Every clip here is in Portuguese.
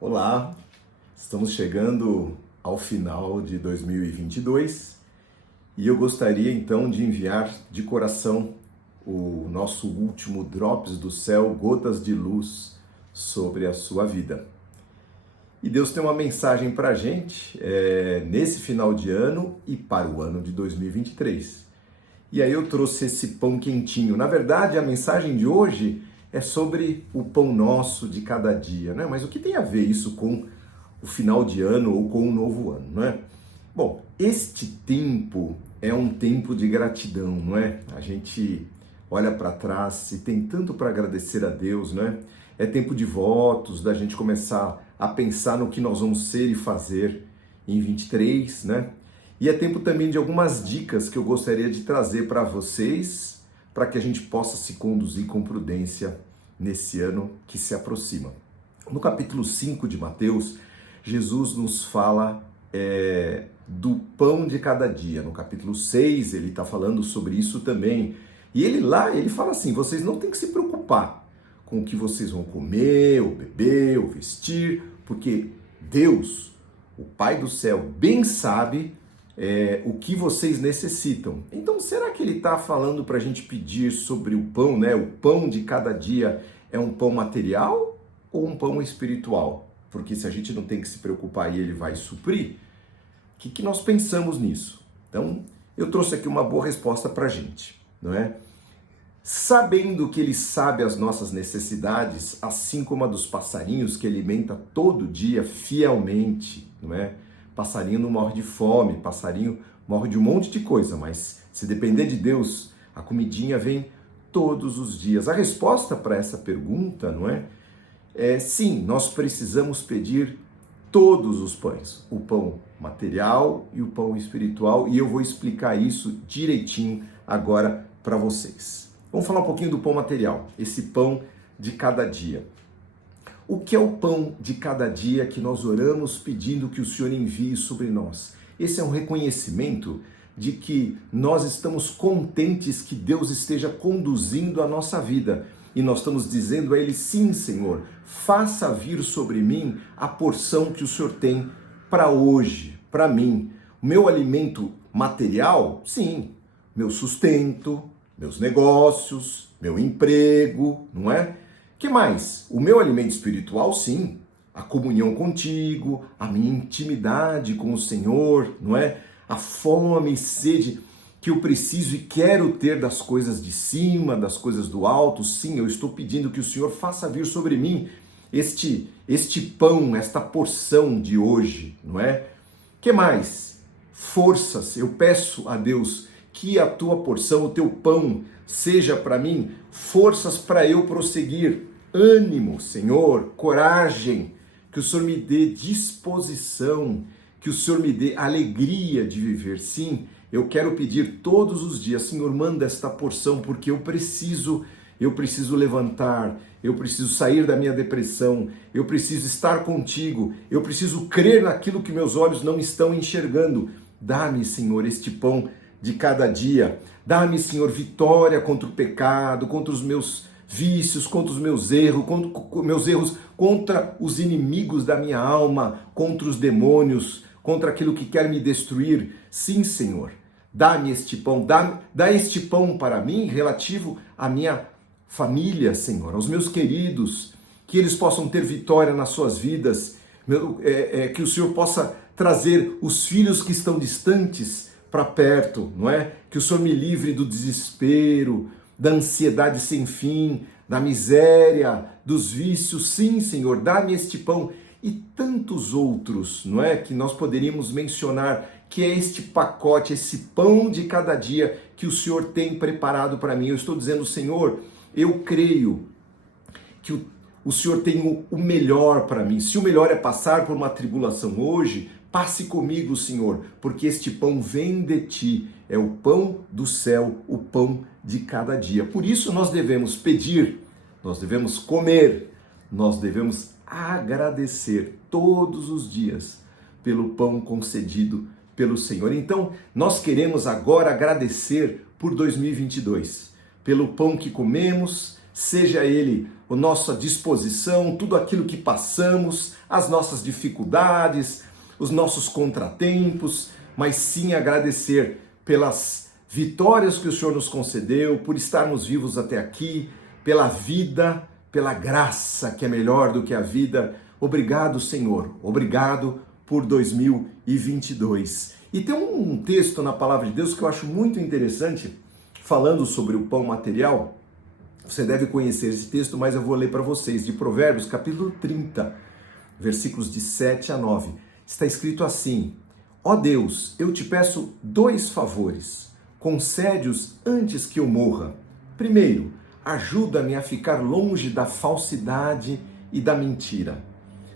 Olá, estamos chegando ao final de 2022 e eu gostaria então de enviar de coração o nosso último Drops do Céu, gotas de luz sobre a sua vida. E Deus tem uma mensagem para a gente nesse final de ano e para o ano de 2023. E aí eu trouxe esse pão quentinho. Na verdade, a mensagem de hoje é sobre o pão nosso de cada dia, né? Mas o que tem a ver isso com o final de ano ou com o novo ano, não é? Bom, este tempo é um tempo de gratidão, não é? A gente olha para trás e tem tanto para agradecer a Deus, né? É tempo de votos, da gente começar a pensar no que nós vamos ser e fazer em 23, né? E é tempo também de algumas dicas que eu gostaria de trazer para vocês, para que a gente possa se conduzir com prudência nesse ano que se aproxima. No capítulo 5 de Mateus, Jesus nos fala do pão de cada dia. No capítulo 6, ele está falando sobre isso também. E ele fala assim, vocês não têm que se preocupar com o que vocês vão comer, ou beber, ou vestir, porque Deus, o Pai do céu, bem sabe o que vocês necessitam. Então, será que ele está falando para a gente pedir sobre o pão, né? O pão de cada dia é um pão material ou um pão espiritual? Porque se a gente não tem que se preocupar e ele vai suprir, o que nós pensamos nisso? Então, eu trouxe aqui uma boa resposta para a gente, não é? Sabendo que ele sabe as nossas necessidades, assim como a dos passarinhos que alimenta todo dia fielmente, não é? Passarinho não morre de fome, passarinho morre de um monte de coisa, mas se depender de Deus, a comidinha vem todos os dias. A resposta para essa pergunta, não é? Sim, nós precisamos pedir todos os pães, o pão material e o pão espiritual, e eu vou explicar isso direitinho agora para vocês. Vamos falar um pouquinho do pão material, esse pão de cada dia. O que é o pão de cada dia que nós oramos pedindo que o Senhor envie sobre nós? Esse é um reconhecimento de que nós estamos contentes que Deus esteja conduzindo a nossa vida. E nós estamos dizendo a Ele, sim, Senhor, faça vir sobre mim a porção que o Senhor tem para hoje, para mim. O meu alimento material, sim, meu sustento, meus negócios, meu emprego, não é? Que mais? O meu alimento espiritual, sim, a comunhão contigo, a minha intimidade com o Senhor, não é? A fome e sede que eu preciso e quero ter das coisas de cima, das coisas do alto, sim, eu estou pedindo que o Senhor faça vir sobre mim este pão, esta porção de hoje, não é? Que mais? Forças, eu peço a Deus que a tua porção, o teu pão, seja para mim forças para eu prosseguir, ânimo, Senhor, coragem, que o Senhor me dê disposição, que o Senhor me dê alegria de viver. Sim, eu quero pedir todos os dias, Senhor, manda esta porção, porque eu preciso levantar, eu preciso sair da minha depressão, eu preciso estar contigo, eu preciso crer naquilo que meus olhos não estão enxergando. Dá-me, Senhor, este pão de cada dia. Dá-me, Senhor, vitória contra o pecado, contra os meus vícios, contra os meus erros, contra os inimigos da minha alma, contra os demônios, contra aquilo que quer me destruir. Sim, Senhor, dá-me este pão, dá este pão para mim relativo à minha família, Senhor, aos meus queridos, que eles possam ter vitória nas suas vidas, que o Senhor possa trazer os filhos que estão distantes para perto, não é? Que o Senhor me livre do desespero, da ansiedade sem fim, da miséria, dos vícios. Sim, Senhor, dá-me este pão e tantos outros, não é? Que nós poderíamos mencionar, que é este pacote, esse pão de cada dia que o Senhor tem preparado para mim. Eu estou dizendo, Senhor, eu creio que o Senhor tem o melhor para mim. Se o melhor é passar por uma tribulação hoje, passe comigo, Senhor, porque este pão vem de ti, é o pão do céu, o pão de cada dia. Por isso nós devemos pedir, nós devemos comer, nós devemos agradecer todos os dias pelo pão concedido pelo Senhor. Então, nós queremos agora agradecer por 2022, pelo pão que comemos, seja ele a nossa disposição, tudo aquilo que passamos, as nossas dificuldades, os nossos contratempos, mas sim agradecer pelas vitórias que o Senhor nos concedeu, por estarmos vivos até aqui, pela vida, pela graça que é melhor do que a vida. Obrigado, Senhor. Obrigado por 2022. E tem um texto na palavra de Deus que eu acho muito interessante, falando sobre o pão material. Você deve conhecer esse texto, mas eu vou ler para vocês, de Provérbios, capítulo 30, versículos de 7 a 9. Está escrito assim: Ó Deus, eu te peço 2 favores, concede-os antes que eu morra. Primeiro, ajuda-me a ficar longe da falsidade e da mentira.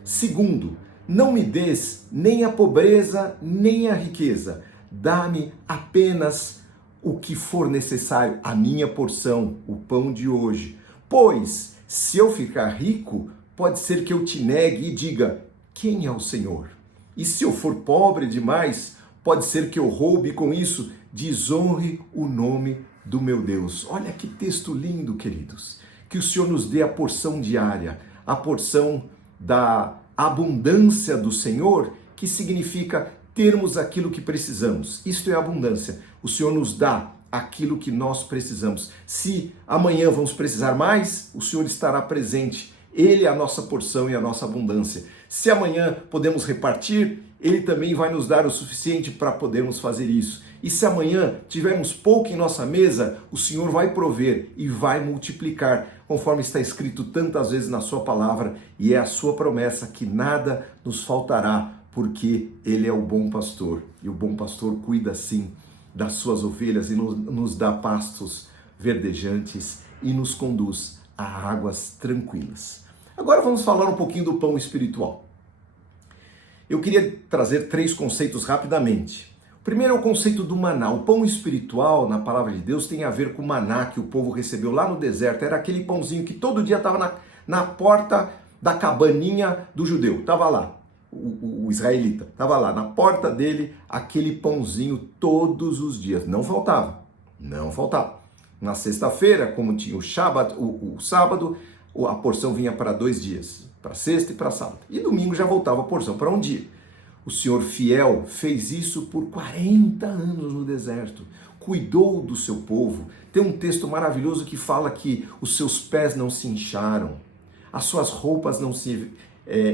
Segundo, não me des nem a pobreza, nem a riqueza. Dá-me apenas o que for necessário, a minha porção, o pão de hoje. Pois, se eu ficar rico, pode ser que eu te negue e diga: quem é o Senhor? E se eu for pobre demais, pode ser que eu roube e com isso desonre o nome do meu Deus. Olha que texto lindo, queridos. Que o Senhor nos dê a porção diária, a porção da abundância do Senhor, que significa termos aquilo que precisamos. Isto é abundância. O Senhor nos dá aquilo que nós precisamos. Se amanhã vamos precisar mais, o Senhor estará presente. Ele é a nossa porção e a nossa abundância. Se amanhã podemos repartir, Ele também vai nos dar o suficiente para podermos fazer isso. E se amanhã tivermos pouco em nossa mesa, o Senhor vai prover e vai multiplicar, conforme está escrito tantas vezes na sua palavra, e é a sua promessa que nada nos faltará, porque Ele é o bom pastor. E o bom pastor cuida sim das suas ovelhas e nos dá pastos verdejantes e nos conduz a águas tranquilas. Agora vamos falar um pouquinho do pão espiritual. Eu queria trazer 3 conceitos rapidamente. O primeiro é o conceito do maná. O pão espiritual, na palavra de Deus, tem a ver com o maná que o povo recebeu lá no deserto. Era aquele pãozinho que todo dia estava na porta da cabaninha do judeu. Estava lá, o israelita. Estava lá, na porta dele, aquele pãozinho todos os dias. Não faltava. Não faltava. Na sexta-feira, como tinha o sábado, a porção vinha para 2 dias. Para sexta e para sábado. E domingo já voltava a porção para um dia. O Senhor fiel fez isso por 40 anos no deserto. Cuidou do seu povo. Tem um texto maravilhoso que fala que os seus pés não se incharam, as suas roupas não se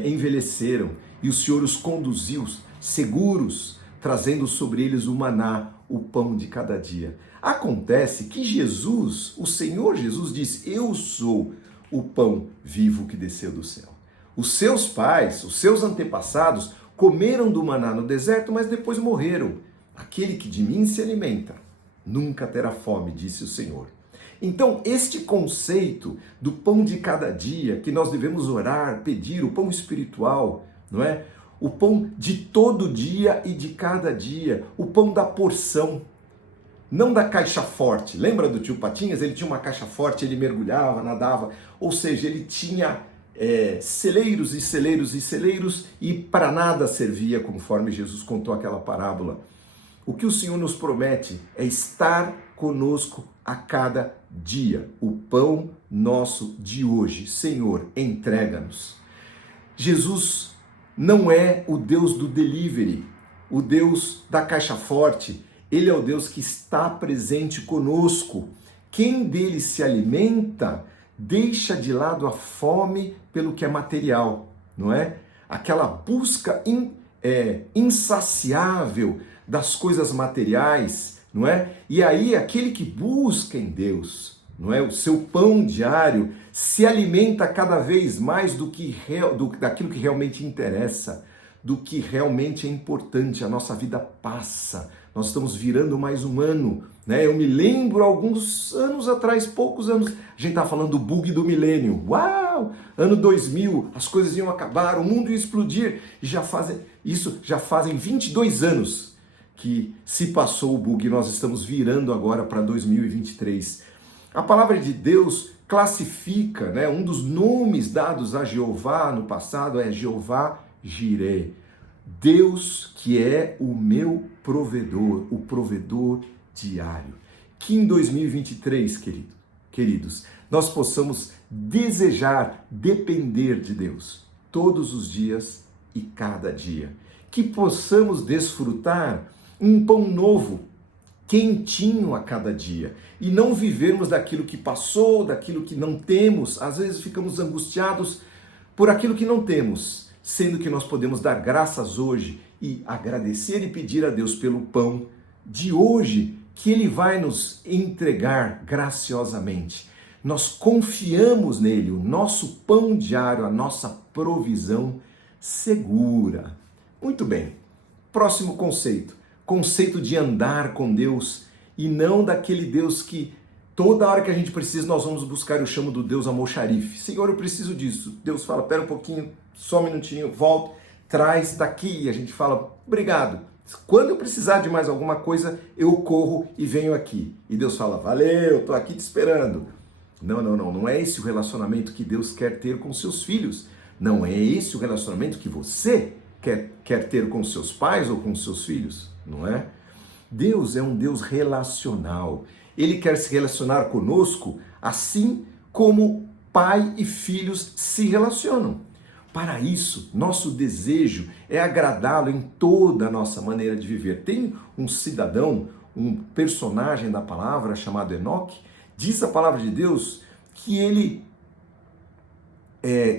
envelheceram, e o Senhor os conduziu seguros, trazendo sobre eles o maná, o pão de cada dia. Acontece que Jesus, o Senhor Jesus, diz: eu sou o pão vivo que desceu do céu. Os seus pais, os seus antepassados, comeram do maná no deserto, mas depois morreram. Aquele que de mim se alimenta nunca terá fome, disse o Senhor. Então, este conceito do pão de cada dia, que nós devemos orar, pedir, o pão espiritual, não é? O pão de todo dia e de cada dia, o pão da porção, não da caixa forte. Lembra do tio Patinhas? Ele tinha uma caixa forte, ele mergulhava, nadava, ou seja, ele tinha celeiros e celeiros e celeiros, e para nada servia, conforme Jesus contou aquela parábola. O que o Senhor nos promete é estar conosco a cada dia. O pão nosso de hoje, Senhor, entrega-nos. Jesus não é o Deus do delivery, o Deus da caixa forte. Ele é o Deus que está presente conosco. Quem dele se alimenta deixa de lado a fome pelo que é material, não é? Aquela busca insaciável das coisas materiais, não é? E aí aquele que busca em Deus, não é? O seu pão diário se alimenta cada vez mais daquilo que realmente interessa, do que realmente é importante. A nossa vida passa, nós estamos virando mais um ano, né? Eu me lembro alguns anos atrás, poucos anos, a gente estava falando do bug do milênio. Uau! Ano 2000, as coisas iam acabar, o mundo ia explodir. E já fazem 22 anos que se passou o bug e nós estamos virando agora para 2023. A palavra de Deus classifica, né? Um dos nomes dados a Jeová no passado é Jeová Jireh. Deus que é o meu provedor, o provedor diário. Que em 2023, querido, queridos, nós possamos desejar depender de Deus todos os dias e cada dia. Que possamos desfrutar um pão novo, quentinho a cada dia, e não vivermos daquilo que passou, daquilo que não temos. Às vezes ficamos angustiados por aquilo que não temos, sendo que nós podemos dar graças hoje e agradecer e pedir a Deus pelo pão de hoje, que Ele vai nos entregar graciosamente. Nós confiamos nele, o nosso pão diário, a nossa provisão segura. Muito bem, próximo conceito. Conceito de andar com Deus e não daquele Deus que toda hora que a gente precisa nós vamos buscar. Eu chamo do Deus almoxarife. Senhor, eu preciso disso. Deus fala, pera um pouquinho, só um minutinho, volta, traz, está aqui. E a gente fala, obrigado. Quando eu precisar de mais alguma coisa, eu corro e venho aqui. E Deus fala, valeu, estou aqui te esperando. Não é esse o relacionamento que Deus quer ter com seus filhos. Não é esse o relacionamento que você quer ter com seus pais ou com seus filhos, não é? Deus é um Deus relacional. Ele quer se relacionar conosco assim como pai e filhos se relacionam. Para isso, nosso desejo é agradá-lo em toda a nossa maneira de viver. Tem um cidadão, um personagem da palavra chamado Enoque, diz a palavra de Deus que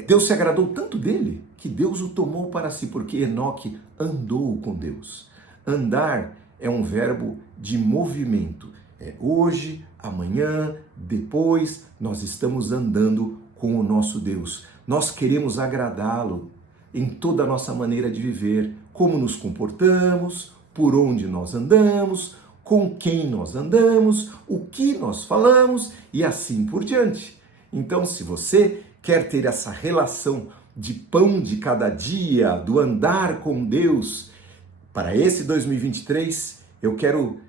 Deus se agradou tanto dele que Deus o tomou para si, porque Enoque andou com Deus. Andar é um verbo de movimento. É hoje, amanhã, depois, nós estamos andando com o nosso Deus. Nós queremos agradá-lo em toda a nossa maneira de viver, como nos comportamos, por onde nós andamos, com quem nós andamos, o que nós falamos e assim por diante. Então, se você quer ter essa relação de pão de cada dia, do andar com Deus, para esse 2023, eu quero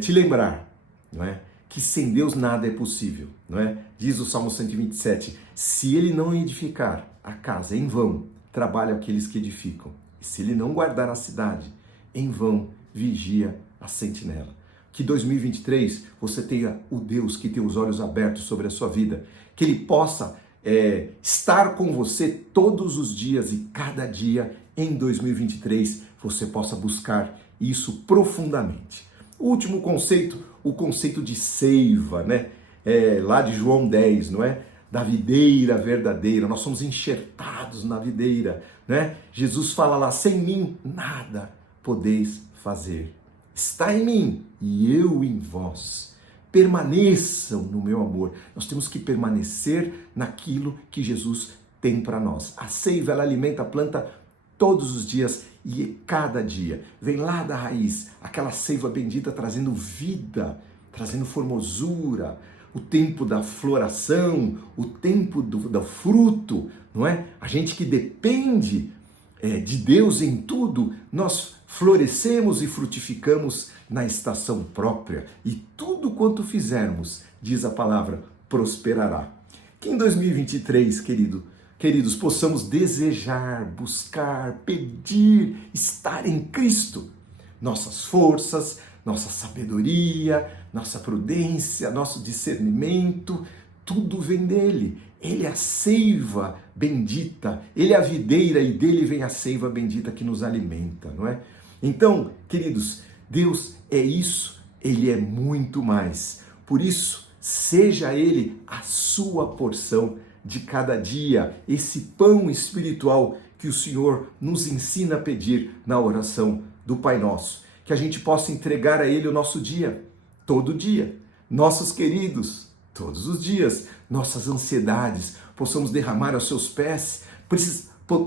te lembrar, não é? Que sem Deus nada é possível, não é? Diz o Salmo 127, se Ele não edificar a casa, em vão trabalham aqueles que edificam. E se Ele não guardar a cidade, em vão vigia a sentinela. Que 2023 você tenha o Deus que tem os olhos abertos sobre a sua vida, que Ele possa estar com você todos os dias e cada dia em 2023 você possa buscar isso profundamente. O último conceito, o conceito de seiva, né? Lá de João 10, não é? Da videira verdadeira, nós somos enxertados na videira, né? Jesus fala lá, sem mim nada podeis fazer. Está em mim e eu em vós. Permaneçam no meu amor. Nós temos que permanecer naquilo que Jesus tem para nós. A seiva, ela alimenta a planta todos os dias e cada dia. Vem lá da raiz, aquela seiva bendita trazendo vida, trazendo formosura, o tempo da floração, o tempo do fruto, não é? A gente que depende de Deus em tudo, nós florescemos e frutificamos na estação própria e tudo quanto fizermos, diz a palavra, prosperará. Que em 2023, queridos, possamos desejar, buscar, pedir, estar em Cristo. Nossas forças, nossa sabedoria, nossa prudência, nosso discernimento, tudo vem dele. Ele é a seiva bendita, ele é a videira e dele vem a seiva bendita que nos alimenta, não é? Então, queridos, Deus é isso, ele é muito mais. Por isso, seja ele a sua porção de cada dia, esse pão espiritual que o Senhor nos ensina a pedir na oração do Pai Nosso. Que a gente possa entregar a Ele o nosso dia, todo dia, nossos queridos, todos os dias, nossas ansiedades, possamos derramar aos seus pés,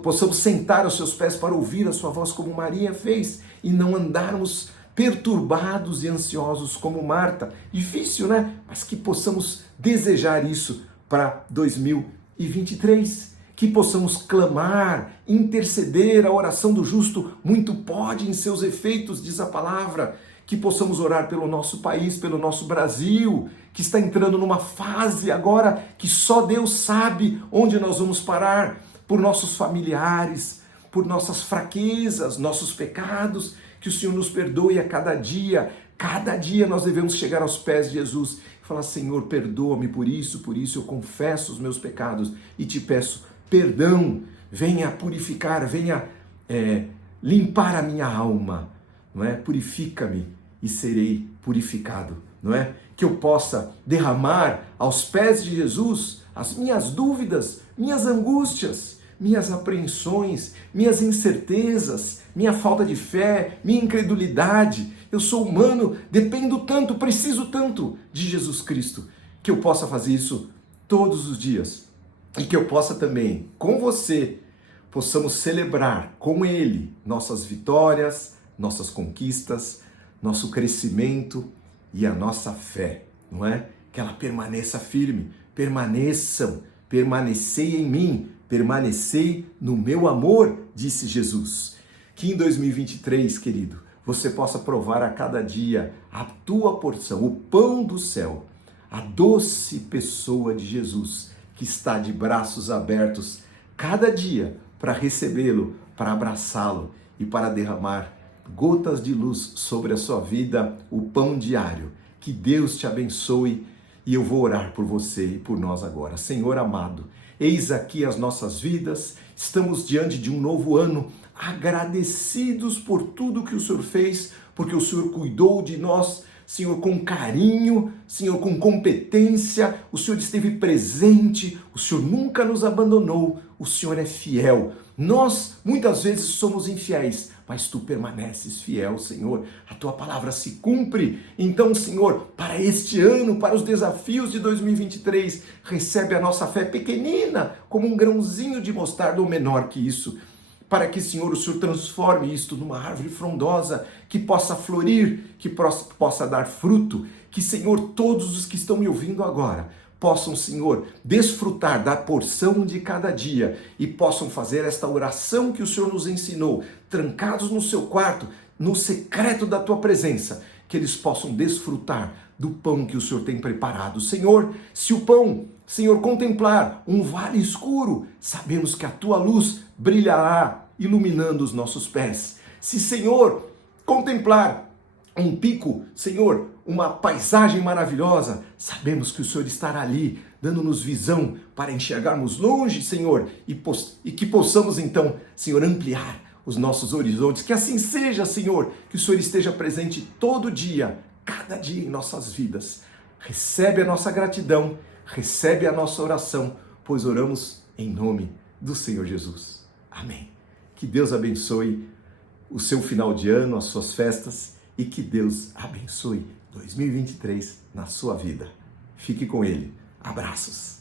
possamos sentar aos seus pés para ouvir a sua voz como Maria fez e não andarmos perturbados e ansiosos como Marta. Difícil, né? Mas que possamos desejar isso para 2023. Que possamos clamar, interceder, a oração do justo muito pode em seus efeitos, diz a palavra. Que possamos orar pelo nosso país, pelo nosso Brasil, que está entrando numa fase agora que só Deus sabe onde nós vamos parar, por nossos familiares, por nossas fraquezas, nossos pecados, que o Senhor nos perdoe a cada dia nós devemos chegar aos pés de Jesus e falar: Senhor, perdoa-me por isso eu confesso os meus pecados e te peço perdão, venha purificar, venha limpar a minha alma, não é? Purifica-me e serei purificado, não é? Que eu possa derramar aos pés de Jesus as minhas dúvidas, minhas angústias, minhas apreensões, minhas incertezas, minha falta de fé, minha incredulidade. Eu sou humano, dependo tanto, preciso tanto de Jesus Cristo, que eu possa fazer isso todos os dias e que eu possa também, com você, possamos celebrar com Ele nossas vitórias, nossas conquistas, nosso crescimento e a nossa fé, não é? Que ela permaneça firme, permanecei em mim, permanecei no meu amor, disse Jesus. Que em 2023, querido, você possa provar a cada dia a tua porção, o pão do céu, a doce pessoa de Jesus, que está de braços abertos cada dia para recebê-lo, para abraçá-lo e para derramar gotas de luz sobre a sua vida, o pão diário. Que Deus te abençoe e eu vou orar por você e por nós agora. Senhor amado, eis aqui as nossas vidas, estamos diante de um novo ano, agradecidos por tudo que o Senhor fez, porque o Senhor cuidou de nós, Senhor, com carinho, Senhor, com competência, o Senhor esteve presente, o Senhor nunca nos abandonou, o Senhor é fiel. Nós, muitas vezes, somos infiéis, mas Tu permaneces fiel, Senhor. A Tua palavra se cumpre. Então, Senhor, para este ano, para os desafios de 2023, recebe a nossa fé pequenina, como um grãozinho de mostarda ou menor que isso, para que, Senhor, o Senhor transforme isto numa árvore frondosa, que possa florir, que possa dar fruto, que, Senhor, todos os que estão me ouvindo agora possam, Senhor, desfrutar da porção de cada dia e possam fazer esta oração que o Senhor nos ensinou, trancados no seu quarto, no secreto da Tua presença, que eles possam desfrutar do pão que o Senhor tem preparado. Senhor, se o pão, Senhor, contemplar um vale escuro, sabemos que a Tua luz brilhará, iluminando os nossos pés. Se, Senhor, contemplar um pico, Senhor, uma paisagem maravilhosa, sabemos que o Senhor estará ali, dando-nos visão para enxergarmos longe, Senhor, e que possamos então, Senhor, ampliar os nossos horizontes. Que assim seja, Senhor, que o Senhor esteja presente todo dia, cada dia em nossas vidas. Recebe a nossa gratidão, recebe a nossa oração, pois oramos em nome do Senhor Jesus. Amém. Que Deus abençoe o seu final de ano, as suas festas, e que Deus abençoe 2023 na sua vida. Fique com Ele. Abraços.